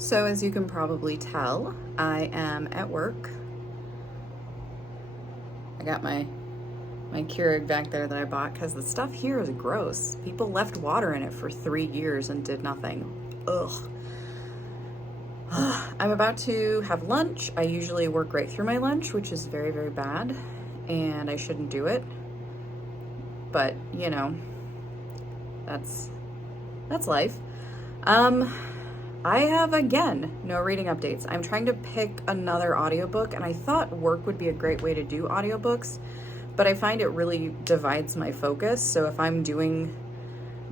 So as you can probably tell, I am at work. I got my Keurig back there that I bought because the stuff here is gross. People left water in it for 3 years and did nothing. Ugh. I'm about to have lunch. I usually work right through my lunch, which is very, very bad, and I shouldn't do it. But, you know, that's life. I have, again, no reading updates. I'm trying to pick another audiobook, and I thought work would be a great way to do audiobooks, but I find it really divides my focus. So if I'm doing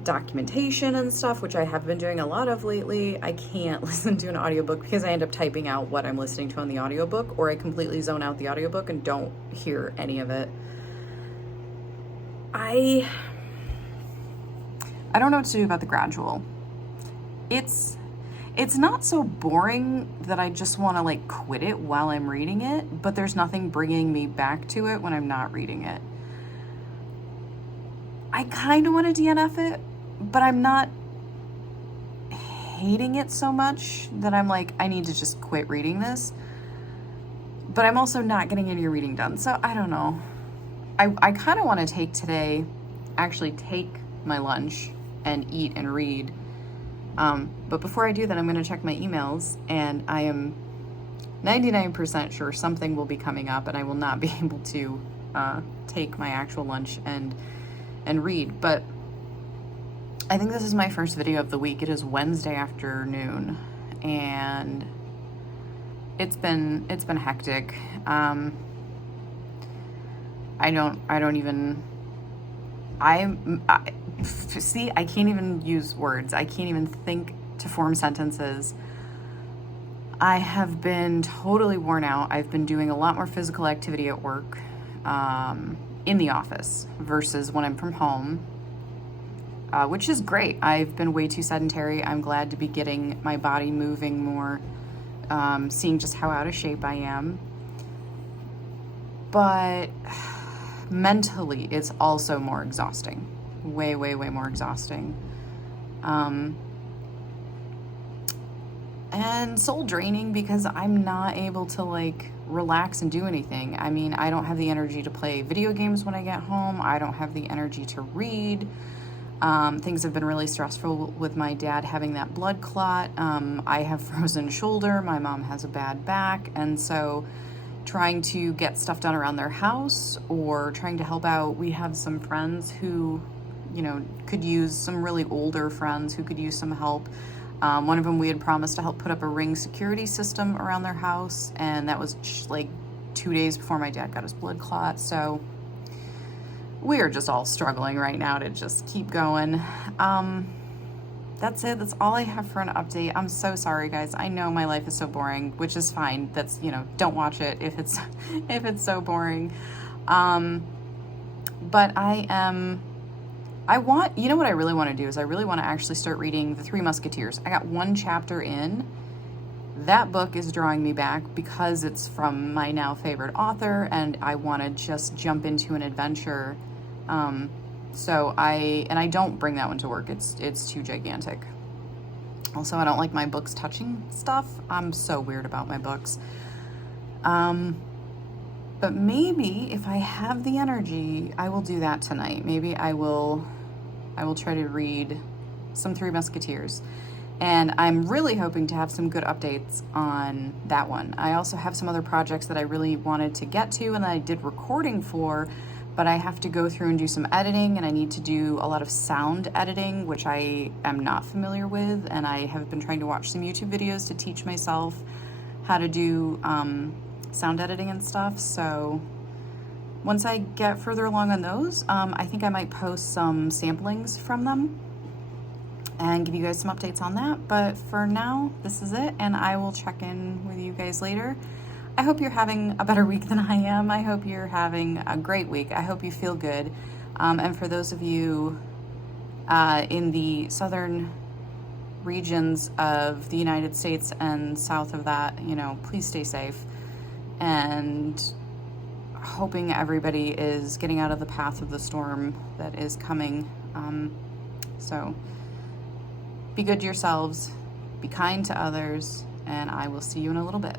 documentation and stuff, which I have been doing a lot of lately, I can't listen to an audiobook because I end up typing out what I'm listening to on the audiobook, or I completely zone out the audiobook and don't hear any of it. I don't know what to do about The Gradual. It's not so boring that I just want to like quit it while I'm reading it, but there's nothing bringing me back to it when I'm not reading it. I kind of want to DNF it, but I'm not hating it so much that I'm like, I need to just quit reading this. But I'm also not getting any reading done, so I don't know. I kind of want to take my lunch and eat and read. But before I do that, I'm going to check my emails, and I am 99% sure something will be coming up and I will not be able to take my actual lunch and read. But I think this is my first video of the week. It is Wednesday afternoon, and it's been hectic. I can't even use words. I can't even think to form sentences. I have been totally worn out. I've been doing a lot more physical activity at work, in the office versus when I'm from home, which is great. I've been way too sedentary. I'm glad to be getting my body moving more, seeing just how out of shape I am. But mentally, it's also more exhausting. Way, way, way more exhausting. And soul draining because I'm not able to like relax and do anything. I mean, I don't have the energy to play video games when I get home. I don't have the energy to read. Things have been really stressful with my dad having that blood clot. I have frozen shoulder. My mom has a bad back. And so trying to get stuff done around their house or trying to help out. We have some friends who, you know, could use some really older friends who could use some help. One of them, we had promised to help put up a Ring security system around their house, and that was like 2 days before my dad got his blood clot. So we are just all struggling right now to just keep going. That's it. That's all I have for an update. I'm so sorry, guys. I know my life is so boring, which is fine. That's, you know, don't watch it if it's so boring. But you know what I really want to do is I really want to actually start reading The Three Musketeers. I got one chapter in. That book is drawing me back because it's from my now favorite author, and I want to just jump into an adventure. So I don't bring that one to work. It's too gigantic. Also, I don't like my books touching stuff. I'm so weird about my books. But maybe if I have the energy, I will do that tonight. Maybe I will try to read some Three Musketeers. And I'm really hoping to have some good updates on that one. I also have some other projects that I really wanted to get to and I did recording for, but I have to go through and do some editing, and I need to do a lot of sound editing, which I am not familiar with, and I have been trying to watch some YouTube videos to teach myself how to do sound editing and stuff. So once I get further along on those, I think I might post some samplings from them and give you guys some updates on that. But for now, this is it, and I will check in with you guys later. I hope you're having a better week than I am. I hope you're having a great week. I hope you feel good. And for those of you in the southern regions of the United States and south of that, you know, please stay safe. And hoping everybody is getting out of the path of the storm that is coming. So be good to yourselves, be kind to others, and I will see you in a little bit.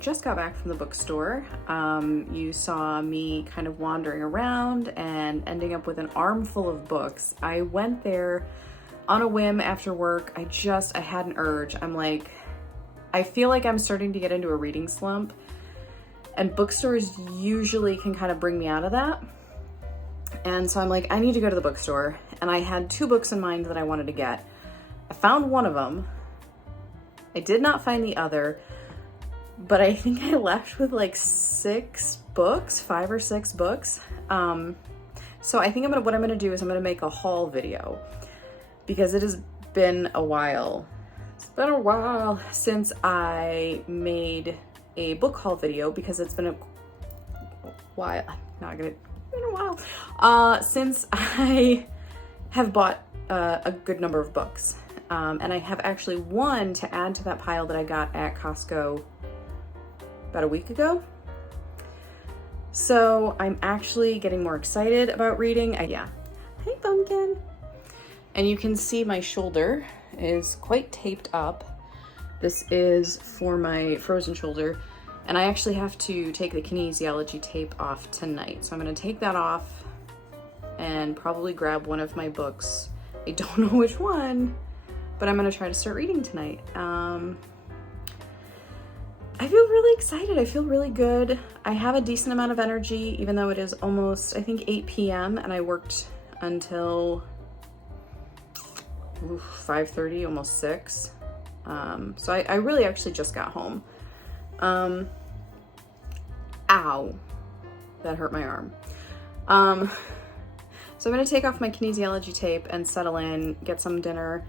just got back from the bookstore. You saw me kind of wandering around and ending up with an armful of books. I went there on a whim after work. I had an urge. I'm like, I feel like I'm starting to get into a reading slump, and bookstores usually can kind of bring me out of that. And so I'm like, I need to go to the bookstore. And I had 2 books in mind that I wanted to get. I found one of them. I did not find the other, but I think I left with like 6 books, 5 or 6 books. So I think what I'm gonna do is I'm gonna make a haul video, because it has been a while. It's been a while since I made a book haul video, because it's been a while. Been a while since I have bought a good number of books. And I have actually one to add to that pile that I got at Costco about a week ago. So I'm actually getting more excited about reading. Yeah. Hey, Pumpkin. And you can see my shoulder is quite taped up. This is for my frozen shoulder, and I actually have to take the kinesiology tape off tonight. So I'm gonna take that off and probably grab one of my books. I don't know which one, but I'm gonna try to start reading tonight. I feel really excited. I feel really good. I have a decent amount of energy, even though it is almost, I think, 8 p.m. and I worked until 5:30, almost 6. So I really actually just got home. Ow, that hurt my arm. So I'm gonna take off my kinesiology tape and settle in, get some dinner,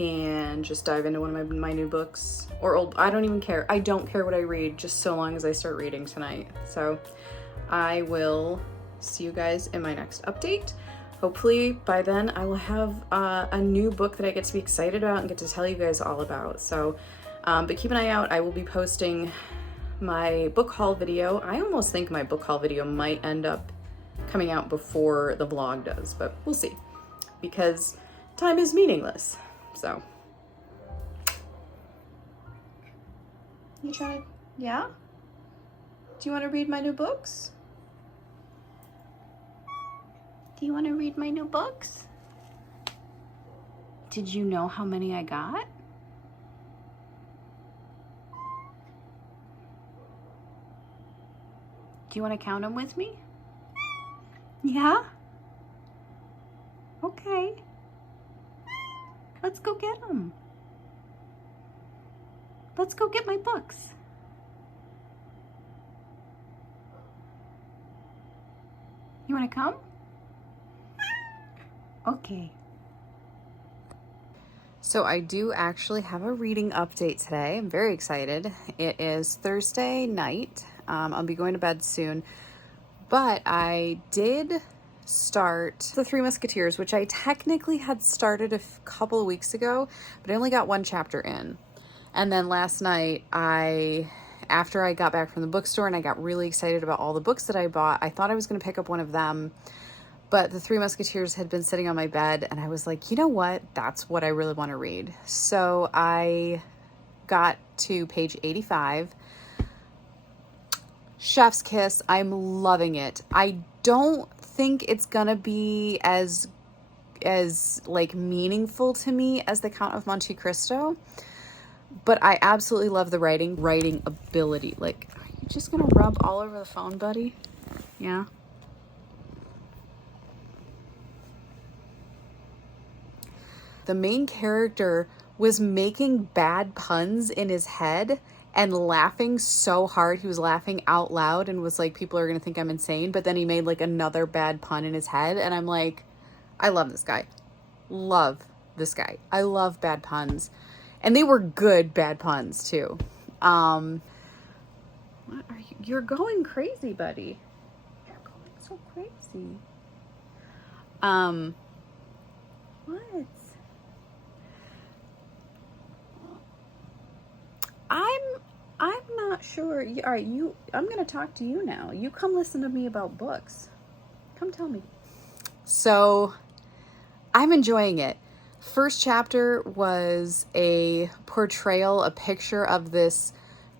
and just dive into one of my new books, or old, I don't even care. I don't care what I read, just so long as I start reading tonight. So I will see you guys in my next update. Hopefully by then I will have a new book that I get to be excited about and get to tell you guys all about. So, but keep an eye out. I will be posting my book haul video. I almost think my book haul video might end up coming out before the vlog does, but we'll see, because time is meaningless. So, you trying to, yeah? Do you want to read my new books? Do you want to read my new books? Did you know how many I got? Do you want to count them with me? Yeah? Okay. Let's go get them. Let's go get my books. You want to come? Okay. So I do actually have a reading update today. I'm very excited. It is Thursday night. I'll be going to bed soon, but I did start The Three Musketeers, which I technically had started a couple of weeks ago, but I only got one chapter in. And then last night, after I got back from the bookstore and I got really excited about all the books that I bought, I thought I was going to pick up one of them, but The Three Musketeers had been sitting on my bed and I was like, you know what? That's what I really want to read. So I got to page 85. Chef's kiss. I'm loving it. I don't think it's gonna be as like meaningful to me as the Count of Monte Cristo, but I absolutely love the writing ability. Like, are you just gonna rub all over the phone, buddy? Yeah. The main character was making bad puns in his head and laughing so hard. He was laughing out loud and was like, people are going to think I'm insane. But then he made like another bad pun in his head. And I'm like, I love this guy. Love this guy. I love bad puns. And they were good bad puns too. What are you? You're going crazy, buddy. You're going so crazy. What? I'm not sure. All right, I'm going to talk to you now. You come listen to me about books. Come tell me. So, I'm enjoying it. First chapter was a portrayal, a picture of this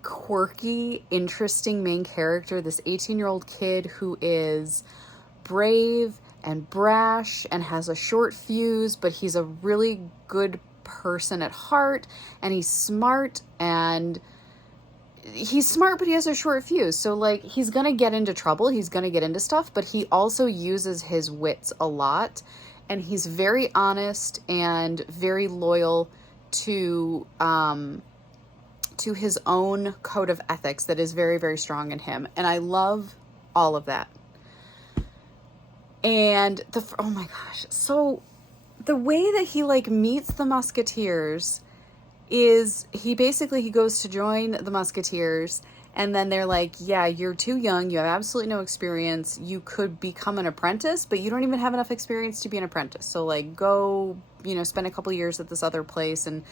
quirky, interesting main character, this 18-year-old kid who is brave and brash and has a short fuse, but he's a really good person at heart, and he's smart, but he has a short fuse. So like, he's going to get into trouble. He's going to get into stuff, but he also uses his wits a lot. And he's very honest and very loyal to his own code of ethics that is very, very strong in him. And I love all of that. And oh my gosh. So the way that he like meets the Musketeers is he goes to join the Musketeers, and then they're like, yeah, you're too young, you have absolutely no experience, you could become an apprentice, but you don't even have enough experience to be an apprentice, so like go, spend a couple years at this other place and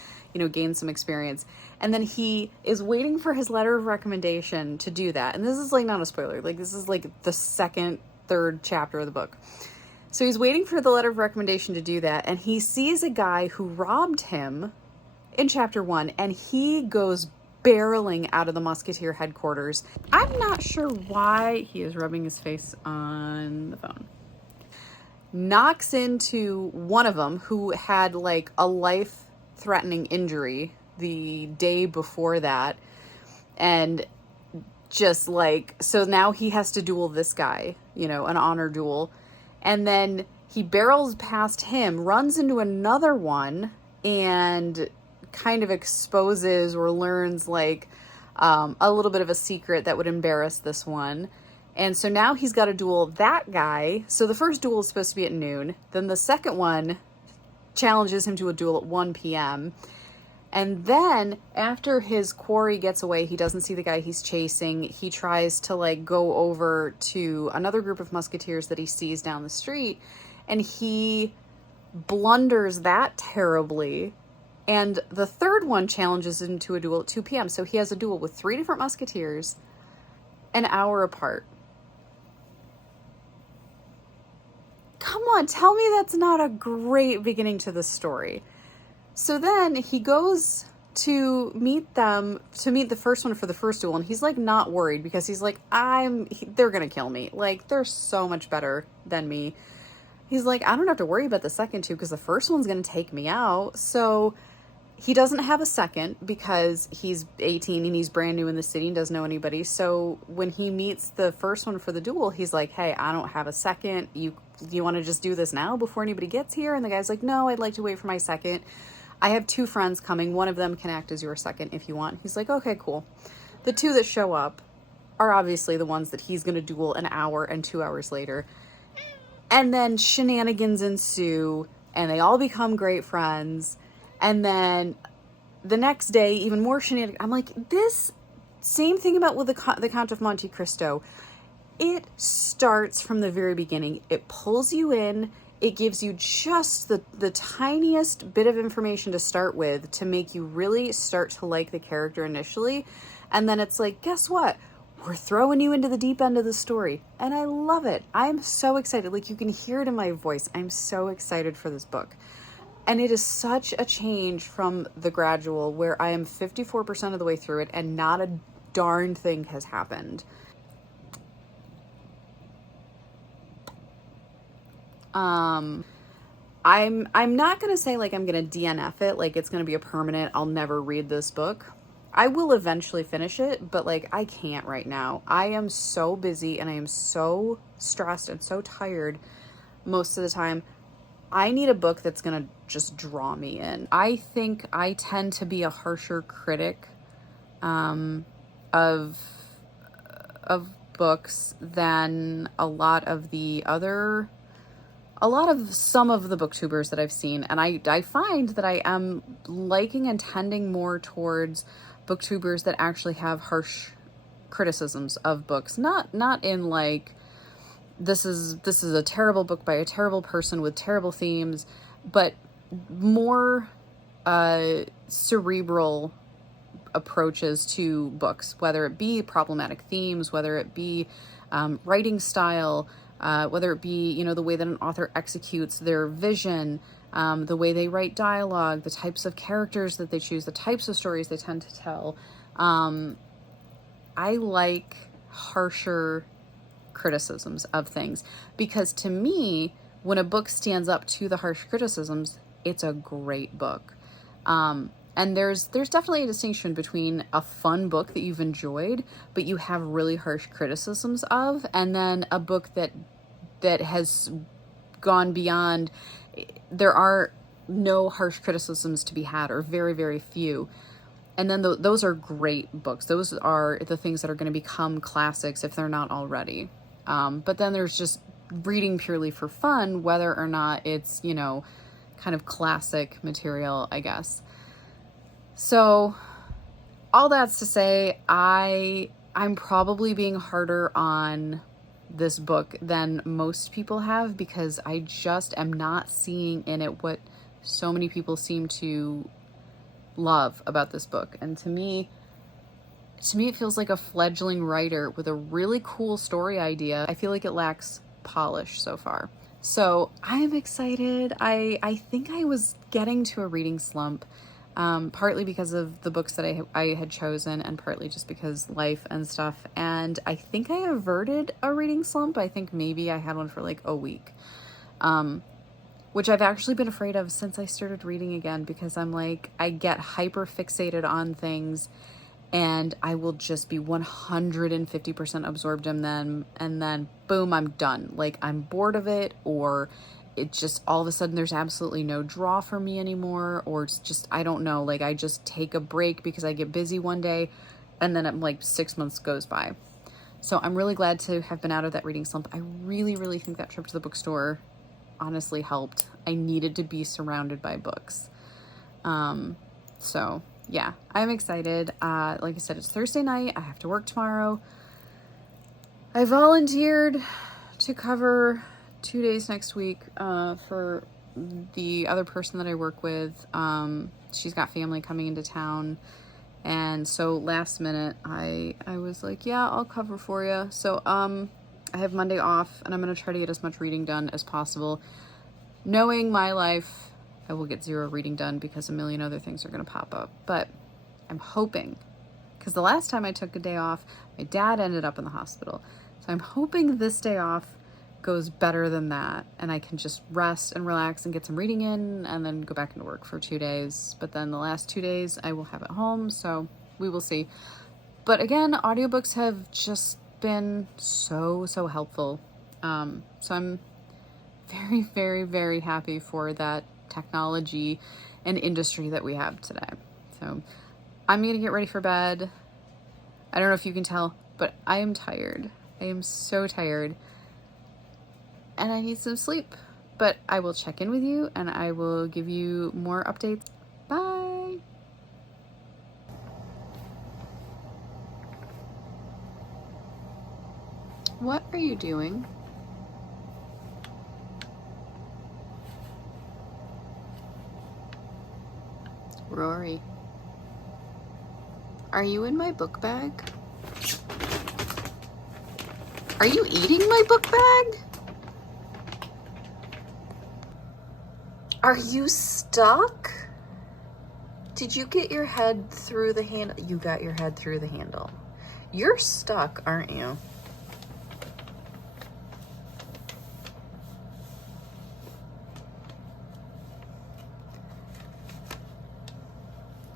gain some experience. And then he is waiting for his letter of recommendation to do that, and this is like not a spoiler, like this is like the third chapter of the book. So he's waiting for the letter of recommendation to do that, and he sees a guy who robbed him in chapter 1, and he goes barreling out of the Musketeer headquarters. I'm not sure why he is rubbing his face on the phone. Knocks into one of them who had like a life-threatening injury the day before that, and just like, so now he has to duel this guy, you know, an honor duel. And then he barrels past him, runs into another one, and kind of exposes or learns like a little bit of a secret that would embarrass this one. And so now he's got to duel that guy. So the first duel is supposed to be at noon. Then the second one challenges him to a duel at 1 p.m. And then after his quarry gets away, he doesn't see the guy he's chasing. He tries to like go over to another group of musketeers that he sees down the street, and he blunders that terribly. And the third one challenges him to a duel at 2 p.m. So he has a duel with 3 different musketeers an hour apart. Come on, tell me that's not a great beginning to the story. So then he goes to meet the first one for the first duel, and he's like not worried because he's like, they're gonna kill me. Like, they're so much better than me. He's like, I don't have to worry about the second two because the first one's gonna take me out. So he doesn't have a second because he's 18 and he's brand new in the city and doesn't know anybody. So when he meets the first one for the duel, he's like, hey, I don't have a second. You want to just do this now before anybody gets here? And the guy's like, no, I'd like to wait for my second. I have 2 friends coming. One of them can act as your second if you want. He's like, okay, cool. The 2 that show up are obviously the ones that he's going to duel an hour and 2 hours later. And then shenanigans ensue, and they all become great friends. And then the next day, even more shenanigans. I'm like, this same thing about with the Count of Monte Cristo. It starts from the very beginning. It pulls you in. It gives you just the tiniest bit of information to start with to make you really start to like the character initially. And then it's like, guess what? We're throwing you into the deep end of the story. And I love it. I'm so excited. Like, you can hear it in my voice. I'm so excited for this book. And it is such a change from The Gradual, where I am 54% of the way through it and not a darn thing has happened. I'm not going to say like I'm going to DNF it, like it's going to be a permanent, I'll never read this book. I will eventually finish it, but like I can't right now. I am so busy and I am so stressed and so tired most of the time. I need a book that's going to just draw me in. I think I tend to be a harsher critic of books than some of the booktubers that I've seen. And I find that I am liking and tending more towards booktubers that actually have harsh criticisms of books. Not in like, this is a terrible book by a terrible person with terrible themes, but more cerebral approaches to books, whether it be problematic themes, whether it be writing style, whether it be, you know, the way that an author executes their vision, the way they write dialogue, the types of characters that they choose, the types of stories they tend to tell. I like harsher criticisms of things because to me, when a book stands up to the harsh criticisms, it's a great book. And there's definitely a distinction between a fun book that you've enjoyed, but you have really harsh criticisms of, and then a book that has gone beyond. There are no harsh criticisms to be had, or very, very few. And then those are great books. Those are the things that are going to become classics if they're not already. But then there's just reading purely for fun, whether or not it's, you know, kind of classic material, I guess. So all that's to say, I'm probably being harder on this book than most people have because I just am not seeing in it what so many people seem to love about this book. And to me, it feels like a fledgling writer with a really cool story idea. I feel like it lacks polish so far. So I am excited. I think I was getting to a reading slump. partly because of the books that I had chosen, and partly just because life and stuff. And I think I averted a reading slump. I think maybe I had one for like a week, which I've actually been afraid of since I started reading again, because I'm like, I get hyper fixated on things and I will just be 150% absorbed in them, and then boom, I'm done. Like, I'm bored of it, or it just all of a sudden there's absolutely no draw for me anymore, or it's just, I don't know, like I just take a break because I get busy one day, and then I'm like 6 months goes by. So I'm really glad to have been out of that reading slump. I really, really think that trip to the bookstore honestly helped. I needed to be surrounded by books. So yeah, I'm excited. Like I said, it's Thursday night. I have to work tomorrow. I volunteered to cover 2 days next week for the other person that I work with. She's got family coming into town. And so last minute, I was like, yeah, I'll cover for you. So I have Monday off, and I'm going to try to get as much reading done as possible. Knowing my life, I will get 0 reading done because a million other things are going to pop up. But I'm hoping, because the last time I took a day off, my dad ended up in the hospital. So I'm hoping this day off goes better than that, and I can just rest and relax and get some reading in, and then go back into work for 2 days. But then the last 2 days I will have at home, so we will see. But again, audiobooks have just been so helpful. So I'm very, very, very happy for that technology and industry that we have today. So I'm gonna get ready for bed. I don't know if you can tell, but I am tired. I am so tired, and I need some sleep. But I will check in with you, and I will give you more updates. Bye. What are you doing? Rory, are you in my book bag? Are you eating my book bag? Are you stuck? Did you get your head through the handle? You got your head through the handle. You're stuck, aren't you?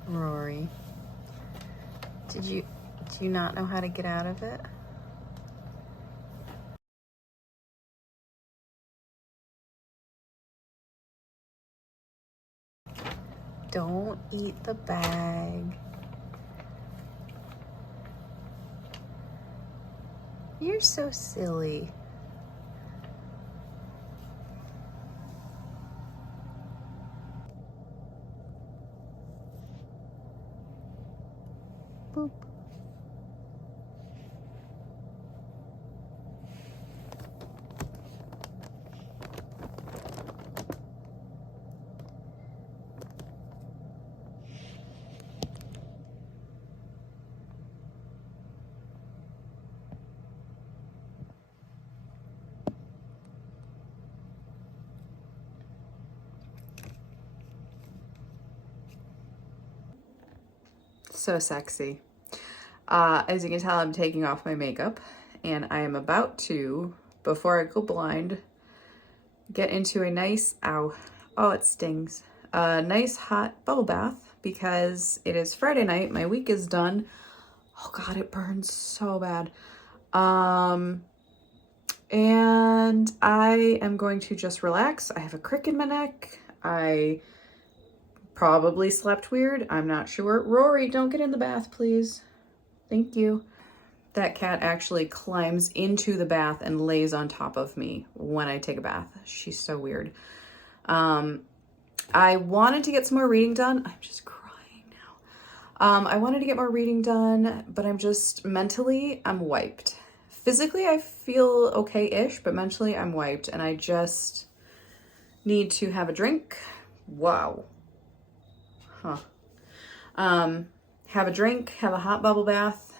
Rory, do you not know how to get out of it? Don't eat the bag. You're so silly. Boop. So sexy. As you can tell, I'm taking off my makeup, and I am about to, before I go blind, get into a nice, oh it stings, a nice hot bubble bath, because it is Friday night, my week is done. Oh God, it burns so bad. And I am going to just relax. I have a crick in my neck. I probably slept weird. I'm not sure. Rory, don't get in the bath, please. Thank you. That cat actually climbs into the bath and lays on top of me when I take a bath. She's so weird. I wanted to get some more reading done. I'm just crying now. I wanted to get more reading done, but I'm just mentally, I'm wiped. Physically, I feel okay-ish, but mentally I'm wiped, and I just need to have a drink. Wow. Huh. Have a drink, have a hot bubble bath,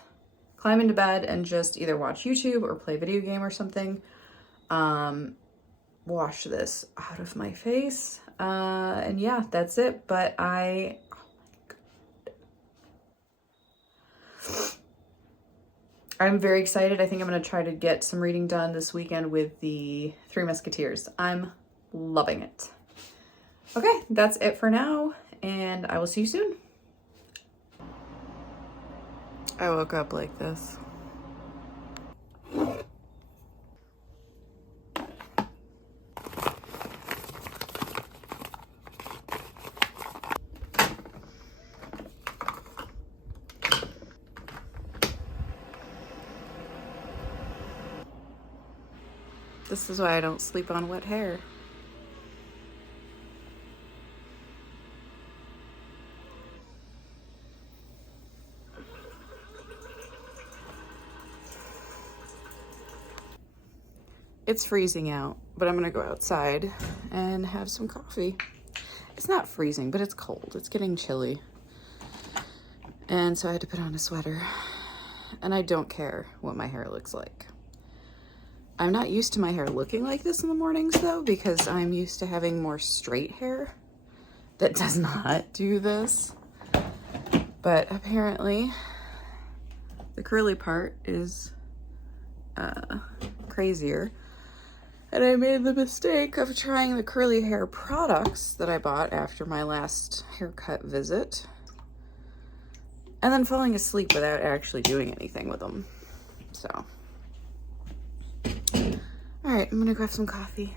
climb into bed, and just either watch YouTube or play a video game or something. Wash this out of my face. And yeah, that's it. But oh my I'm very excited. I think I'm going to try to get some reading done this weekend with the Three Musketeers. I'm loving it. Okay, that's it for now, and I will see you soon. I woke up like this. This is why I don't sleep on wet hair. It's freezing out, but I'm gonna go outside and have some coffee. It's not freezing, but it's cold. It's getting chilly. And so I had to put on a sweater. And I don't care what my hair looks like. I'm not used to my hair looking like this in the mornings though, because I'm used to having more straight hair that does not do this. But apparently the curly part is crazier. And I made the mistake of trying the curly hair products that I bought after my last haircut visit, and then falling asleep without actually doing anything with them. So, all right, I'm gonna go have some coffee.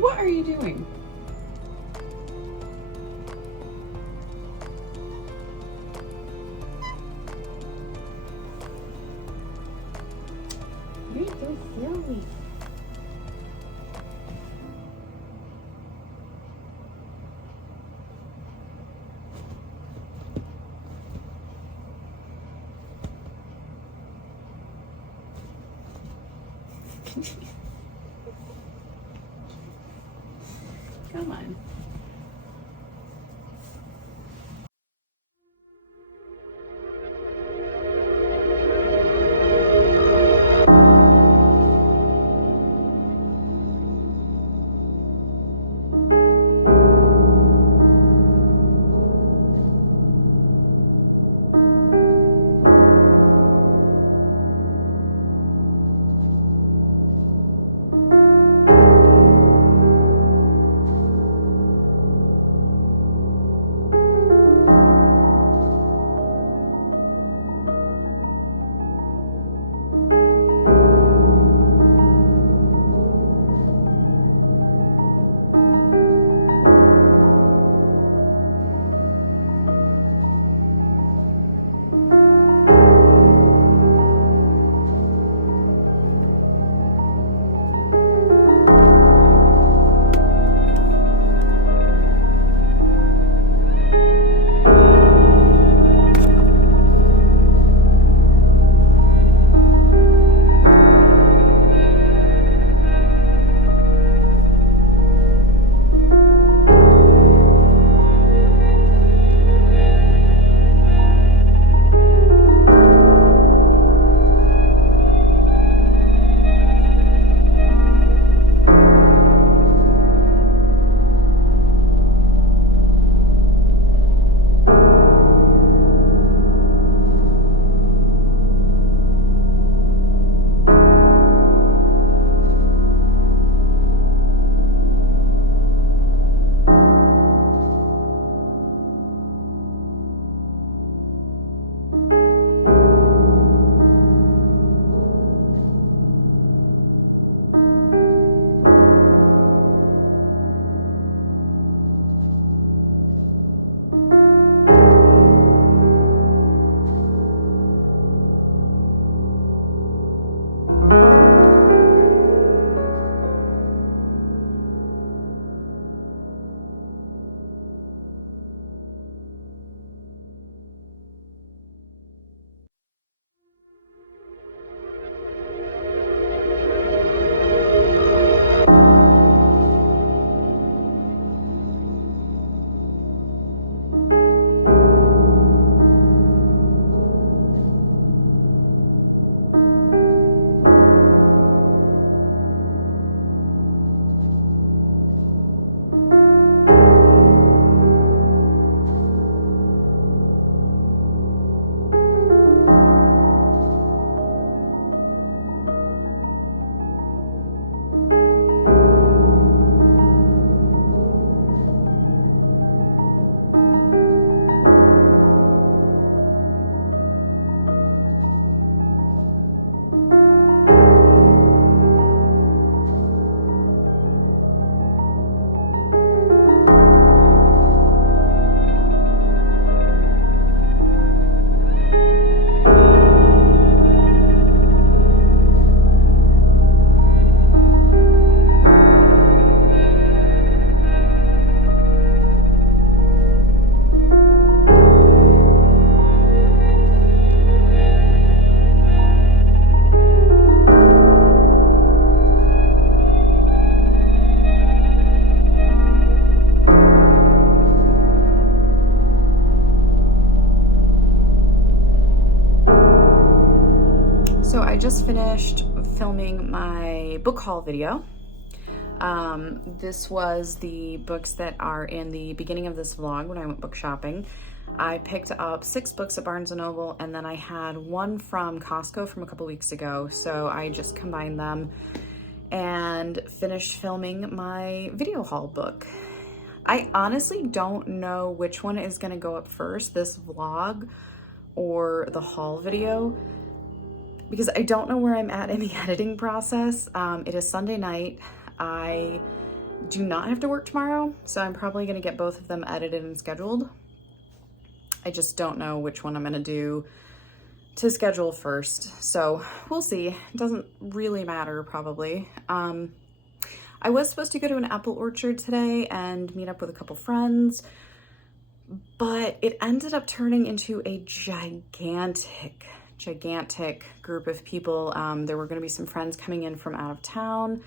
What are you doing? You're so silly. Come on. just finished filming my book haul video. This was the books that are in the beginning of this vlog when I went book shopping. I picked up 6 books at Barnes & Noble, and then I had one from Costco from a couple weeks ago, so I just combined them and finished filming my video haul book. I honestly don't know which one is going to go up first, this vlog or the haul video, because I don't know where I'm at in the editing process. It is Sunday night. I do not have to work tomorrow, so I'm probably going to get both of them edited and scheduled. I just don't know which one I'm going to do to schedule first, so we'll see. It doesn't really matter, probably. I was supposed to go to an apple orchard today and meet up with a couple friends, but it ended up turning into a gigantic group of people. There were going to be some friends coming in from out of town,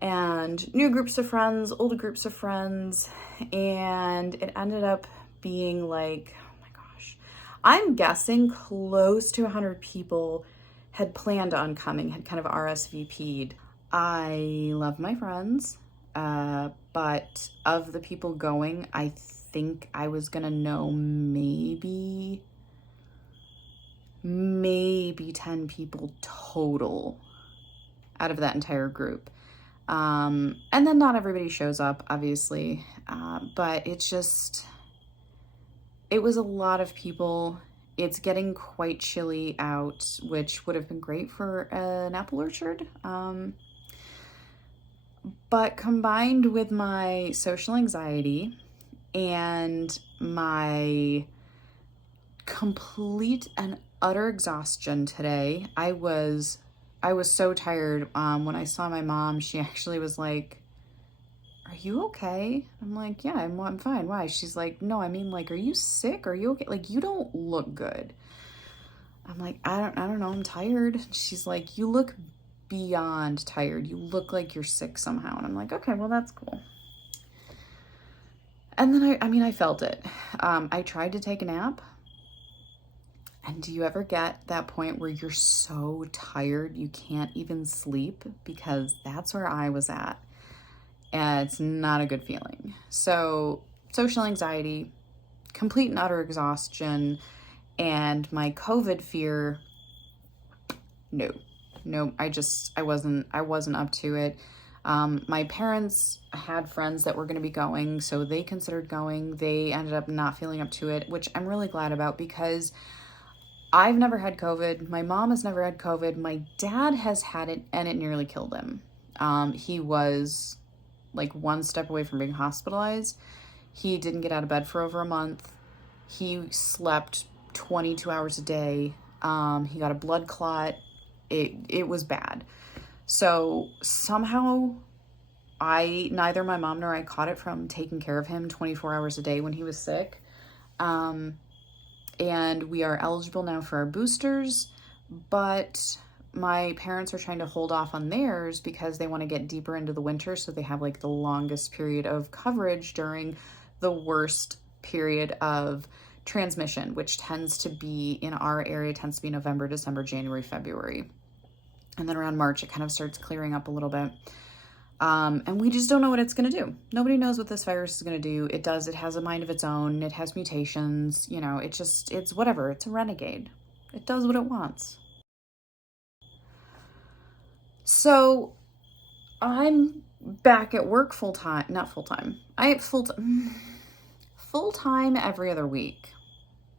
and new groups of friends, old groups of friends, and it ended up being like, oh my gosh, I'm guessing close to 100 people had planned on coming, had kind of RSVP'd. I love my friends, but of the people going, I think I was gonna know maybe 10 people total out of that entire group. And then not everybody shows up, obviously, but it was a lot of people. It's getting quite chilly out, which would have been great for an apple orchard. But combined with my social anxiety and my complete and utter exhaustion today, I was so tired. When I saw my mom, she actually was like, "Are you okay?" I'm like, "Yeah, I'm fine." Why? She's like, "No, I mean, like, are you sick? Are you okay? Like, you don't look good." I'm like, I don't know, I'm tired." She's like, "You look beyond tired. You look like you're sick somehow." And I'm like, "Okay, well, that's cool." And then I felt it. I tried to take a nap. And do you ever get that point where you're so tired you can't even sleep? Because that's where I was at. And it's not a good feeling. So social anxiety, complete and utter exhaustion, and my COVID fear, no, I wasn't up to it. My parents had friends that were going to be going, so they considered going. They ended up not feeling up to it, which I'm really glad about, because I've never had COVID. My mom has never had COVID. My dad has had it, and it nearly killed him. He was like one step away from being hospitalized. He didn't get out of bed for over a month. He slept 22 hours a day. He got a blood clot. It was bad. So somehow neither my mom nor I caught it from taking care of him 24 hours a day when he was sick. And we are eligible now for our boosters, but my parents are trying to hold off on theirs because they want to get deeper into the winter, so they have like the longest period of coverage during the worst period of transmission, which tends to be, in our area, tends to be November, December, January, February. And then around March, it kind of starts clearing up a little bit. And we just don't know what it's going to do. Nobody knows what this virus is going to do. It has a mind of its own. It has mutations. You know, it's whatever. It's a renegade. It does what it wants. So I'm back at work full-time, not full-time. Full-time every other week,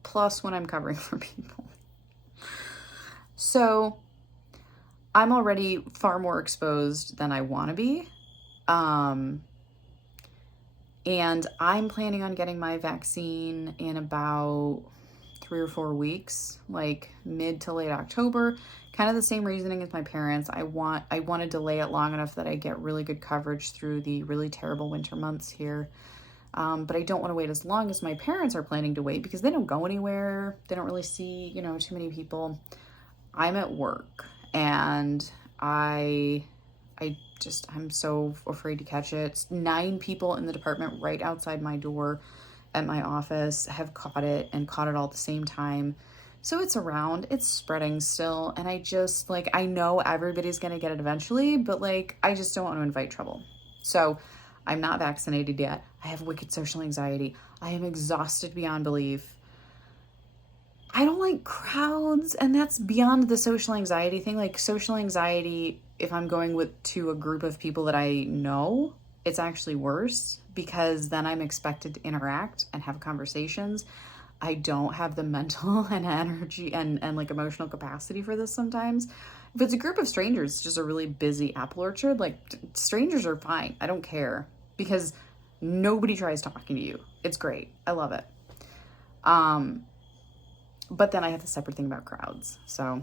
plus when I'm covering for people. So I'm already far more exposed than I want to be. And I'm planning on getting my vaccine in about 3 or 4 weeks, like mid to late October. Kind of the same reasoning as my parents. I want to delay it long enough that I get really good coverage through the really terrible winter months here. But I don't want to wait as long as my parents are planning to wait, because they don't go anywhere. They don't really see, too many people. I'm at work, and I'm so afraid to catch it. 9 people in the department right outside my door at my office have caught it, and caught it all at the same time. So it's around, it's spreading still, and I just like, I know everybody's gonna get it eventually, but like, I just don't want to invite trouble. So I'm not vaccinated yet. I have wicked social anxiety. I am exhausted beyond belief. I don't like crowds, and that's beyond the social anxiety thing. Like social anxiety, if I'm going to a group of people that I know, it's actually worse because then I'm expected to interact and have conversations. I don't have the mental and energy and like emotional capacity for this sometimes. If it's a group of strangers, it's just a really busy apple orchard, like strangers are fine. I don't care because nobody tries talking to you. It's great. I love it. But then I have the separate thing about crowds. So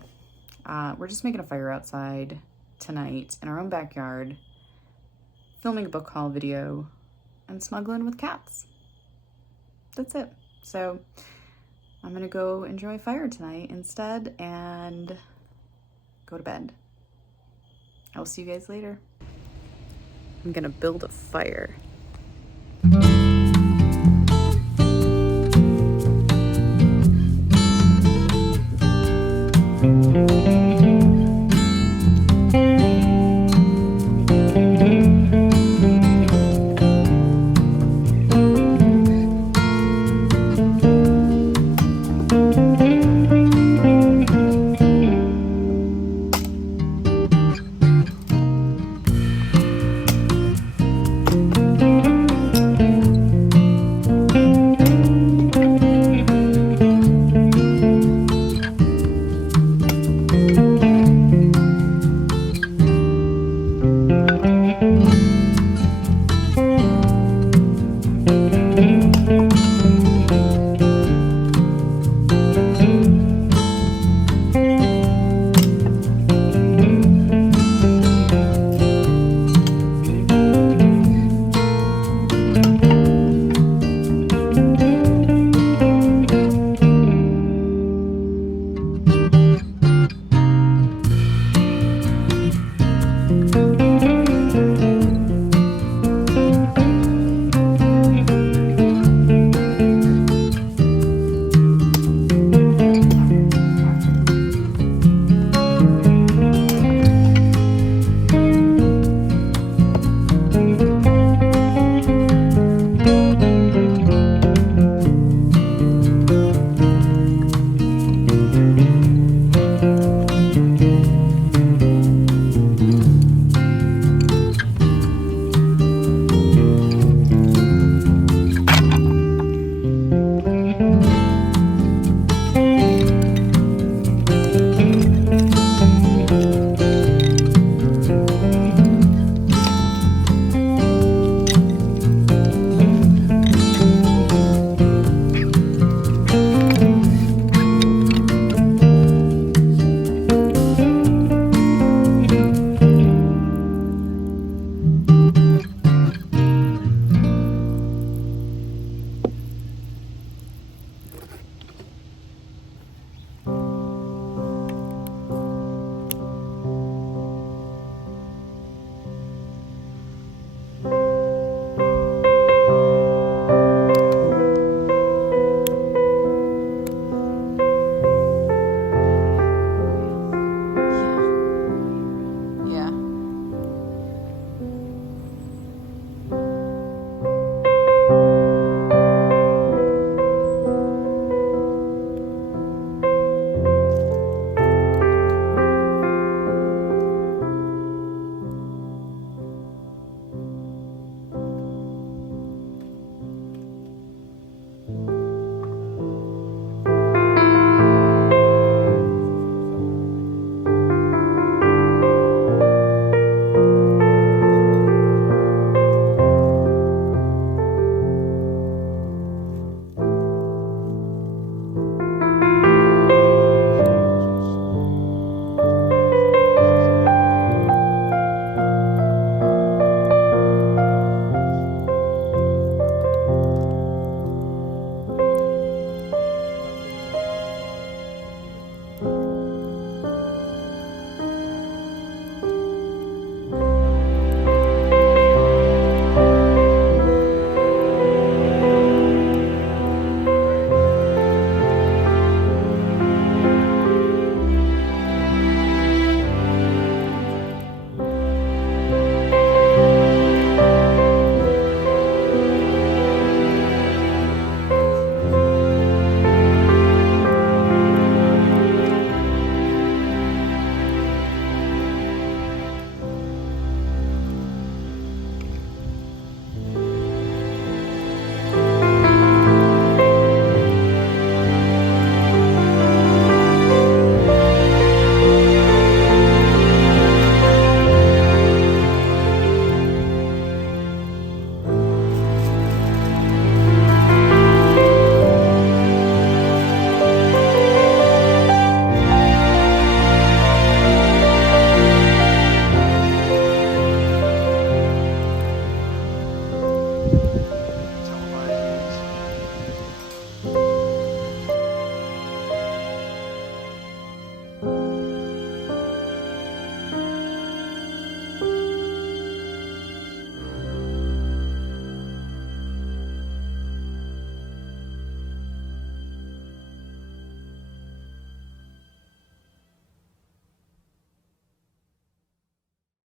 we're just making a fire outside tonight in our own backyard, filming a book haul video, and snuggling with cats. That's it. So I'm gonna go enjoy fire tonight instead and go to bed. I will see you guys later. I'm gonna build a fire.